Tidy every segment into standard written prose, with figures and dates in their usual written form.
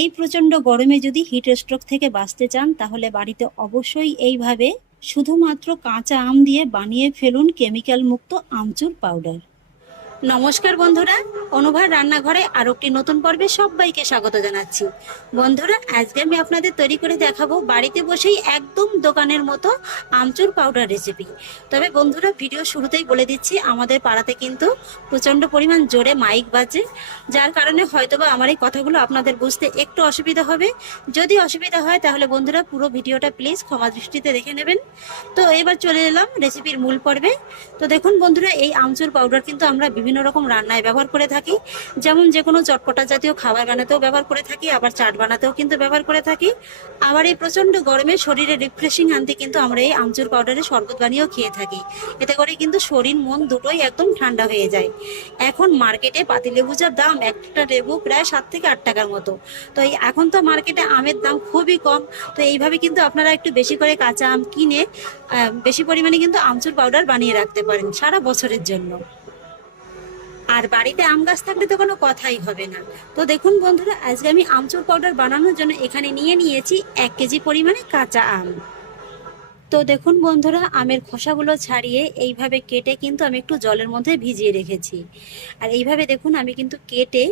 এই প্রচণ্ড গরমে যদি হিট স্ট্রোক থেকে বাঁচতে চান তাহলে বাড়িতে অবশ্যই এইভাবে শুধুমাত্র কাঁচা আম দিয়ে বানিয়ে ফেলুন কেমিক্যাল মুক্ত আমচুর পাউডার। নমস্কার বন্ধুরা, অনুভার রান্নাঘরে আরো একটি নতুন পর্বে সবাইকে স্বাগত জানাচ্ছি। বন্ধুরা, আজকে আমি আপনাদের তৈরি করে দেখাবো বাড়িতে বসেই একদম দোকানের মতো আমচুর পাউডার রেসিপি। তবে বন্ধুরা, ভিডিও শুরুতেই বলে দিচ্ছি আমাদের পাড়াতে কিন্তু প্রচণ্ড পরিমাণ জোরে মাইক বাজে, যার কারণে হয়তোবা আমার এই কথাগুলো আপনাদের বুঝতে একটু অসুবিধা হবে। যদি অসুবিধা হয় তাহলে বন্ধুরা পুরো ভিডিওটা প্লিজ ক্ষমা দৃষ্টিতে দেখে নেবেন। তো এবার চলে এলাম রেসিপির মূল পর্বে। তো দেখুন বন্ধুরা, এই আমচুর পাউডার কিন্তু আমরা বিভিন্ন রকম রান্নায় ব্যবহার করে থাকি, যেমন যে কোনো চটপটা জাতীয় খাবার বানাতেও ব্যবহার করে থাকি, আবার চাট বানাতেও কিন্তু ব্যবহার করে থাকি। আবার এই প্রচন্ড গরমে শরীরে রিফ্রেশিং আনতে কিন্তু আমরা এই আমচুর পাউডারের শরবত বানিয়েও খেয়ে থাকি। এতে করে কিন্তু শরীর মন দুটোই একদম ঠান্ডা হয়ে যায়। এখন মার্কেটে পাতিলেবুজার দাম একটা লেবু প্রায় 7 থেকে 8 টাকার মতো। তো এখন তো মার্কেটে আমের দাম খুবই কম। তো এইভাবে কিন্তু আপনারা একটু বেশি করে কাঁচা আম কিনে বেশি পরিমাণে কিন্তু আমচুর পাউডার বানিয়ে রাখতে পারেন সারা বছরের জন্য। আর বাড়িতে আম গাছ থাকলে তো কোনো কথাই হবে না। তো দেখুন বন্ধুরা, আজকে আমি আমচুর পাউডার বানানোর জন্য এখানে নিয়ে নিয়েছি 1 কেজি পরিমাণে কাঁচা আম। তো দেখুন বন্ধুরা, আমের খোসাগুলো ছাড়িয়ে এইভাবে কেটে কিন্তু আমি একটু জলের মধ্যে ভিজিয়ে রেখেছি। আর এইভাবে দেখুন আমি কিন্তু কেটে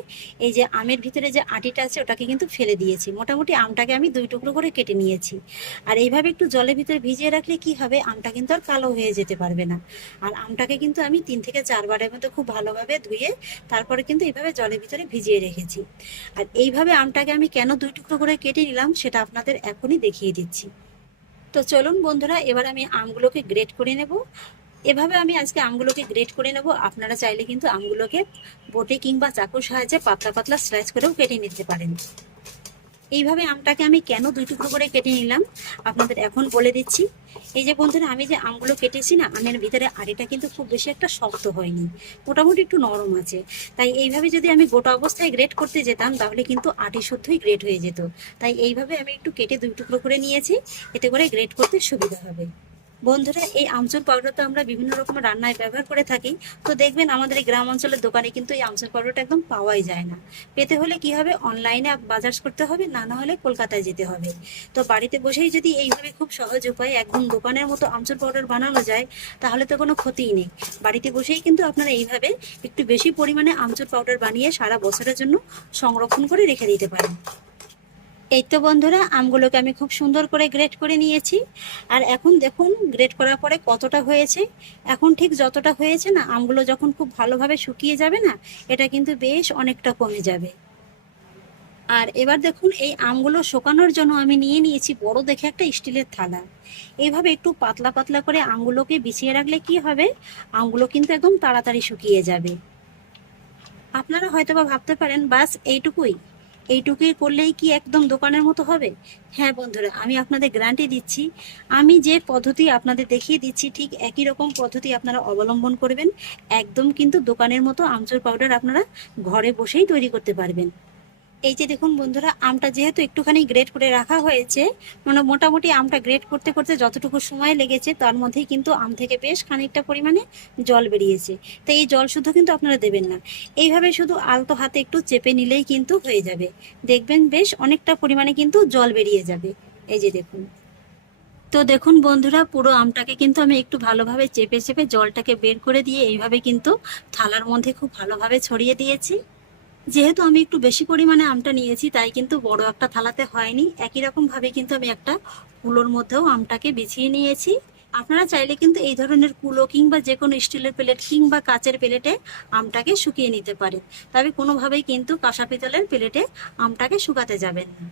এই যে আমের ভিতরে যে আটিটা আছে ওটাকে কিন্তু ফেলে দিয়েছি। মোটামুটি আমটাকে আমি 2 টুকরো করে কেটে নিয়েছি। আর এইভাবে একটু জলের ভিতরে ভিজিয়ে রাখলে কি হবে, আমটা কিন্তু আর কালো হয়ে যেতে পারবে না। আর আমটাকে কিন্তু আমি 3 থেকে 4 বারের মতো খুব ভালোভাবে ধুয়ে তারপরে কিন্তু এইভাবে জলের ভিতরে ভিজিয়ে রেখেছি। আর এইভাবে আমটাকে আমি কেন 2 টুকরো করে কেটে নিলাম সেটা আপনাদের এখনই দেখিয়ে দিচ্ছি। তো চলুন বন্ধুরা, এবার আমি আমগুলোকে গ্রেট করে নেব। এভাবে আমি আজকে আমগুলোকে গ্রেট করে নেব। আপনারা চাইলে কিন্তু আমগুলোকে বটি কিংবা চাকুর সাহায্যে পাতলা পাতলা স্লাইস করেও কেটে নিতে পারেন। এইভাবে আমটাকে আমি কেন 2 টুকরো করে কেটে নিলাম আপনাদের এখন বলে দিচ্ছি। এই যে বন্ধুরা, আমি যে আমগুলো কেটেছি না, আমের ভিতরে আড়িটা কিন্তু খুব বেশি একটা শক্ত হয়নি, মোটামুটি একটু নরম আছে। তাই এইভাবে যদি আমি গোটা অবস্থায় গ্রেট করতে যেতাম তাহলে কিন্তু আটি শুদ্ধই গ্রেট হয়ে যেত। তাই এইভাবে আমি একটু কেটে 2 টুকরো করে নিয়েছি, এতে করে গ্রেট করতে সুবিধা হবে। বন্ধুরা, এই আমচুর পাউডার তো আমরা বিভিন্ন রকমের রান্নায় ব্যবহার করে থাকি। তো দেখবেন আমাদের এই গ্রাম অঞ্চলের দোকানে কিন্তু এই আমচুর পাউডারটা একদম পাওয়াই যায় না। পেতে হলে কি হবে, অনলাইনে বাজার করতে হবে, না হলে কলকাতায় যেতে হবে। তো বাড়িতে বসেই যদি এইভাবে খুব সহজ উপায়ে একদম দোকানের মতো আমচুর পাউডার বানানো যায় তাহলে তো কোনো ক্ষতিই নেই। বাড়িতে বসেই কিন্তু আপনারা এইভাবে একটু বেশি পরিমাণে আমচুর পাউডার বানিয়ে সারা বছরের জন্য সংরক্ষণ করে রেখে দিতে পারেন। এই তো বন্ধুরা, আমগুলোকে আমি খুব সুন্দর করে গ্রেট করে নিয়েছি। আর এখন দেখুন গ্রেট করার পরে কতটা হয়েছে। এখন ঠিক যতটা হয়েছে না, আমগুলো যখন খুব ভালোভাবে শুকিয়ে যাবে না, এটা কিন্তু বেশ অনেকটা কমে যাবে। আর এবার দেখুন, এই আমগুলো শুকানোর জন্য আমি নিয়ে নিয়েছি বড় দেখে একটা স্টিলের থালা। এইভাবে একটু পাতলা পাতলা করে আমগুলোকে বিছিয়ে রাখলে কি হবে, আমগুলো কিন্তু একদম তাড়াতাড়ি শুকিয়ে যাবে। আপনারা হয়তোবা ভাবতে পারেন বাস এইটুকুই, এইটুকুই করলেই কি একদম দোকানের মতো হবে? হ্যাঁ বন্ধুরা, আমি আপনাদের গ্যারান্টি দিচ্ছি, আমি যে পদ্ধতি আপনাদের দেখিয়ে দিচ্ছি ঠিক একই রকম পদ্ধতি আপনারা অবলম্বন করবেন। একদম কিন্তু দোকানের মতো আমচুর পাউডার আপনারা ঘরে বসেই তৈরি করতে পারবেন। এই যে দেখুন বন্ধুরা, আমটা যেহেতু একটুখানি গ্রেট করে রাখা হয়েছে, মানে মোটামুটি আমটা গ্রেট করতে করতে যতটুকু সময় লেগেছে তার মধ্যেই কিন্তু আম থেকে বেশ খানিকটা পরিমাণে জল বেরিয়েছে। তাই এই জল শুদ্ধ কিন্তু আপনারা দেবেন না, এইভাবে শুধু আলতো হাতে একটু চেপে নিলেই কিন্তু হয়ে যাবে। দেখবেন বেশ অনেকটা পরিমাণে কিন্তু জল বেরিয়ে যাবে। এই যে দেখুন। তো দেখুন বন্ধুরা, পুরো আমটাকে কিন্তু আমি একটু ভালোভাবে চেপে চেপে জলটাকে বের করে দিয়ে এইভাবে কিন্তু থালার মধ্যে খুব ভালোভাবে ছড়িয়ে দিয়েছি। যেহেতু আমি একটু বেশি পরিমাণে আমটা নিয়েছি তাই কিন্তু বড় একটা থালাতে হয়নি, একই রকম ভাবে কিন্তু আমি একটা কুলোর মধ্যেও আমটাকে বিছিয়ে নিয়েছি। আপনারা চাইলে কিন্তু এই ধরনের কুলো কিংবা যে কোনো স্টিলের প্লেট কিংবা কাচের প্লেটে আমটাকে শুকিয়ে নিতে পারেন, তবে কোনোভাবেই কিন্তু কাঁসা পিতলের প্লেটে আমটাকে শুকাতে যাবেন না।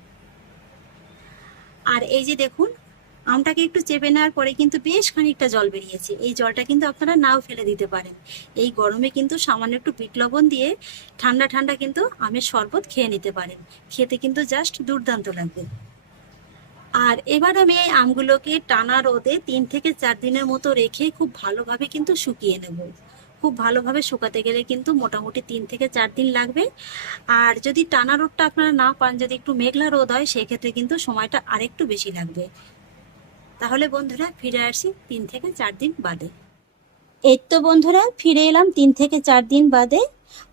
আর এই যে দেখুন, আমটাকে একটু চেপে নেওয়ার পরে কিন্তু বেশ খানিকটা জল বেরিয়েছে। এই জলটা কিন্তু আপনারা নাও ফেলে দিতে পারেন। এই গরমে কিন্তু সামান্য একটু বিট লবণ দিয়ে ঠান্ডা ঠান্ডা কিন্তু আমের শরবত খেয়ে নিতে পারেন। খেতে কিন্তু জাস্ট দুর্দান্ত লাগবে। আর এবার আমি এই আমগুলোকে টানা রোদে 3 থেকে 4 দিনের মতো রেখে খুব ভালোভাবে কিন্তু শুকিয়ে নেব। খুব ভালোভাবে শুকাতে গেলে কিন্তু মোটামুটি 3 থেকে 4 দিন লাগবে। আর যদি টানা রোদটা আপনারা না পান, যদি একটু মেঘলা রোদ হয়, সেক্ষেত্রে কিন্তু সময়টা আরেকটু বেশি লাগবে। তাহলে বন্ধুরা ফিরে আসি 3 থেকে 4 দিন বাদে। এই তো বন্ধুরা, ফিরে এলাম 3 থেকে 4 দিন বাদে।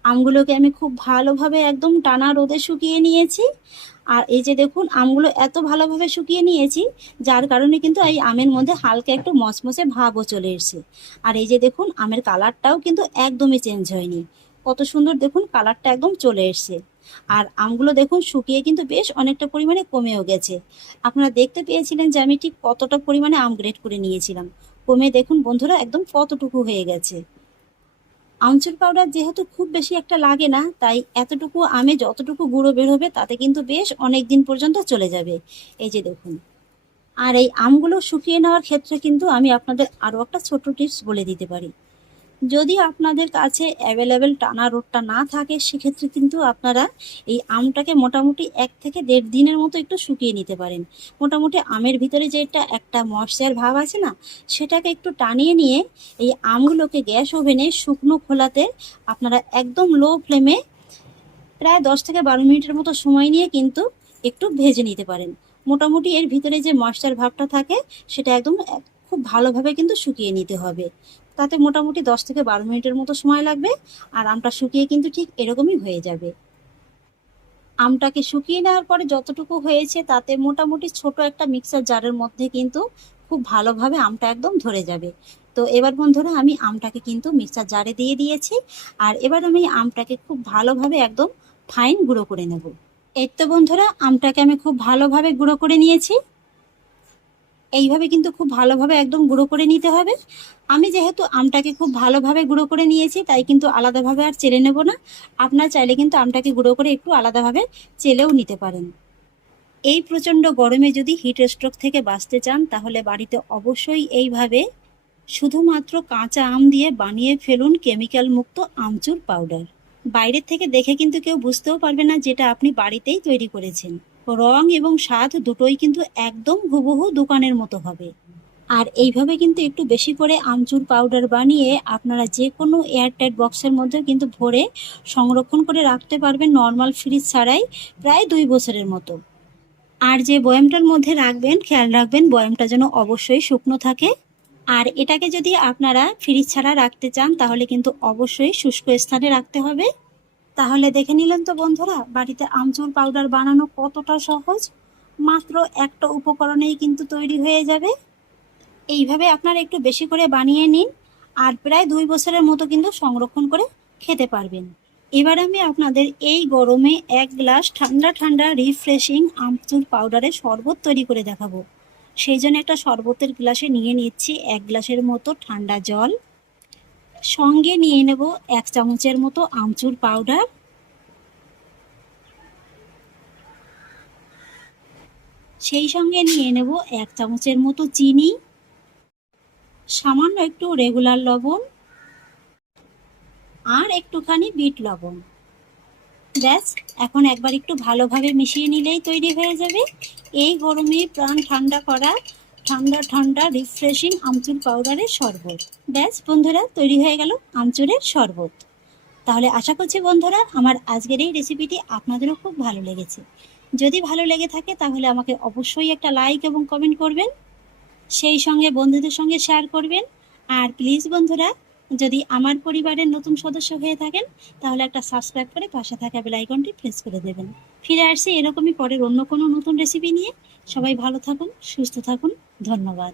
আমগুলোকে আমি খুব ভালোভাবে একদম টানা রোদে শুকিয়ে নিয়েছি। আর এই যে দেখুন আমগুলো এত ভালোভাবে শুকিয়ে নিয়েছি, যার কারণে কিন্তু এই আমের মধ্যে হালকা একটু মচমচে ভাবও চলে এসেছে। আর এই যে দেখুন আমের কালারটাও কিন্তু একদমই চেঞ্জ হয়নি, কত সুন্দর দেখুন কালারটা একদম চলে এসছে। আর আমগুলো দেখুন শুকিয়ে কিন্তু বেশ অনেকটা পরিমাণে কমেও গেছে। আপনারা দেখতে পেয়েছিলেন যে আমি ঠিক কতটা পরিমাণে আম গ্রেট করে নিয়েছিলাম, কমে দেখুন বন্ধুরা একদম কতটুকু হয়ে গেছে। আমচুর পাউডার যেহেতু খুব বেশি একটা লাগে না, তাই এতটুকু আমে যতটুকু গুঁড়ো বের হবে তাতে কিন্তু বেশ অনেক দিন পর্যন্ত চলে যাবে। এই যে দেখুন। আর এই আমগুলো শুকিয়ে নেওয়ার ক্ষেত্রে কিন্তু আমি আপনাদের আরও একটা ছোট্ট টিপস বলে দিতে পারি। যদি আপনাদের কাছে অ্যাভেলেবেল টানা রোদটা না থাকে, সেক্ষেত্রে কিন্তু আপনারা এই আমটাকে মোটামুটি 1 থেকে 1.5 দিনের মতো একটু শুকিয়ে নিতে পারেন। মোটামুটি আমের ভিতরে যে একটা ময়েশ্চার ভাব আছে না, সেটাকে একটু টানিয়ে নিয়ে এই আমগুলোকে গ্যাস ওভেনে শুকনো খোলাতে আপনারা একদম লো ফ্লেমে প্রায় 10 থেকে 12 মিনিটের মতো সময় নিয়ে কিন্তু একটু ভেজে নিতে পারেন। মোটামুটি এর ভিতরে যে ময়েশ্চার ভাবটা থাকে সেটা একদম খুব ভালোভাবে কিন্তু শুকিয়ে নিতে হবে। তাতে মোটামুটি 10 থেকে 12 মিনিটের মতো সময় লাগবে, আর আমটা শুকিয়ে কিন্তু ঠিক এরকমই হয়ে যাবে। আমটাকে শুকিয়ে নেওয়ার পরে যতটুকু হয়েছে তাতে মোটামুটি ছোট একটা মিক্সার জারের মধ্যে কিন্তু খুব ভালোভাবে আমটা একদম ধরে যাবে। তো এবার বন্ধুরা আমি আমটাকে কিন্তু মিক্সার জারে দিয়ে দিয়েছি, আর এবার আমি আমটাকে খুব ভালোভাবে একদম ফাইন গুঁড়ো করে নেব। এই তো বন্ধুরা আমটাকে আমি খুব ভালোভাবে গুঁড়ো করে নিয়েছি। এইভাবে কিন্তু খুব ভালোভাবে একদম গুঁড়ো করে নিতে হবে। আমি যেহেতু আমটাকে খুব ভালোভাবে গুঁড়ো করে নিয়েছি, তাই কিন্তু আলাদাভাবে আর চেলে নেব না। আপনার চাইলে কিন্তু আমটাকে গুঁড়ো করে একটু আলাদাভাবে চেলেও নিতে পারেন। এই প্রচণ্ড গরমে যদি হিট স্ট্রোক থেকে বাঁচতে চান, তাহলে বাড়িতে অবশ্যই এইভাবে শুধুমাত্র কাঁচা আম দিয়ে বানিয়ে ফেলুন কেমিক্যাল মুক্ত আমচুর পাউডার। বাইরের থেকে দেখে কিন্তু কেউ বুঝতেও পারবে না যেটা আপনি বাড়িতেই তৈরি করেছেন। রং এবং স্বাদ দুটোই কিন্তু একদম হুবহু দোকানের মতো হবে। আর এইভাবে কিন্তু একটু বেশি করে আমচুর পাউডার বানিয়ে আপনারা যে কোনো এয়ারটাইট বক্সের মধ্যে কিন্তু ভরে সংরক্ষণ করে রাখতে পারবেন, নর্মাল ফ্রিজ ছাড়াই, প্রায় 2 বছরের মতো। আর যে বয়ামটার মধ্যে রাখবেন, খেয়াল রাখবেন বয়ামটা যেন অবশ্যই শুকনো থাকে। আর এটাকে যদি আপনারা ফ্রিজ ছাড়া রাখতে চান, তাহলে কিন্তু অবশ্যই শুষ্ক স্থানে রাখতে হবে। তাহলে দেখে নিলেন তো বন্ধুরা, বাড়িতে আমচুর পাউডার বানানো কতটা সহজ। মাত্র একটা উপকরণেই কিন্তু তৈরি হয়ে যাবে। এইভাবে আপনারা একটু বেশি করে বানিয়ে নিন, আর প্রায় 2 বছরের মতো কিন্তু সংরক্ষণ করে খেতে পারবেন। এবার আমি আপনাদের এই গরমে 1 গ্লাস ঠান্ডা ঠান্ডা রিফ্রেশিং আমচুর পাউডারের শরবত তৈরি করে দেখাবো। সেই জন্য একটা শরবতের গ্লাসে নিয়ে নিচ্ছি 1 গ্লাসের মতো ঠান্ডা জল, সঙ্গে নিয়ে নেব 1 চামচের মতো আমচুর পাউডার, সেই সঙ্গে নিয়ে নেব 1 চামচের মতো চিনি, সামান্য একটু রেগুলার লবণ, আর একটুখানি বিট লবণ। ব্যাস, এখন একবার একটু ভালোভাবে মিশিয়ে নিলেই তৈরি হয়ে যাবে এই গরমে প্রাণ ঠান্ডা করা ঠান্ডা ঠান্ডা রিফ্রেশিং আমচুর পাউডারের শরবত। ব্যাস বন্ধুরা, তৈরি হয়ে গেল আমচুরের শরবত। তাহলে আশা করছি বন্ধুরা আমার আজকের এই রেসিপিটি আপনাদেরও খুব ভালো লেগেছে। যদি ভালো লেগে থাকে তাহলে আমাকে অবশ্যই একটা লাইক এবং কমেন্ট করবেন, সেই সঙ্গে বন্ধুদের সঙ্গে শেয়ার করবেন। আর প্লিজ বন্ধুরা, যদি আমার পরিবারের নতুন সদস্য হয়ে থাকেন, তাহলে একটা সাবস্ক্রাইব করে পাশে থাকা বেল আইকনটি প্রেস করে দেবেন। ফিরে আসছি এরকমই পরের অন্য কোনো নতুন রেসিপি নিয়ে। সবাই ভালো থাকুন, সুস্থ থাকুন, ধন্যবাদ।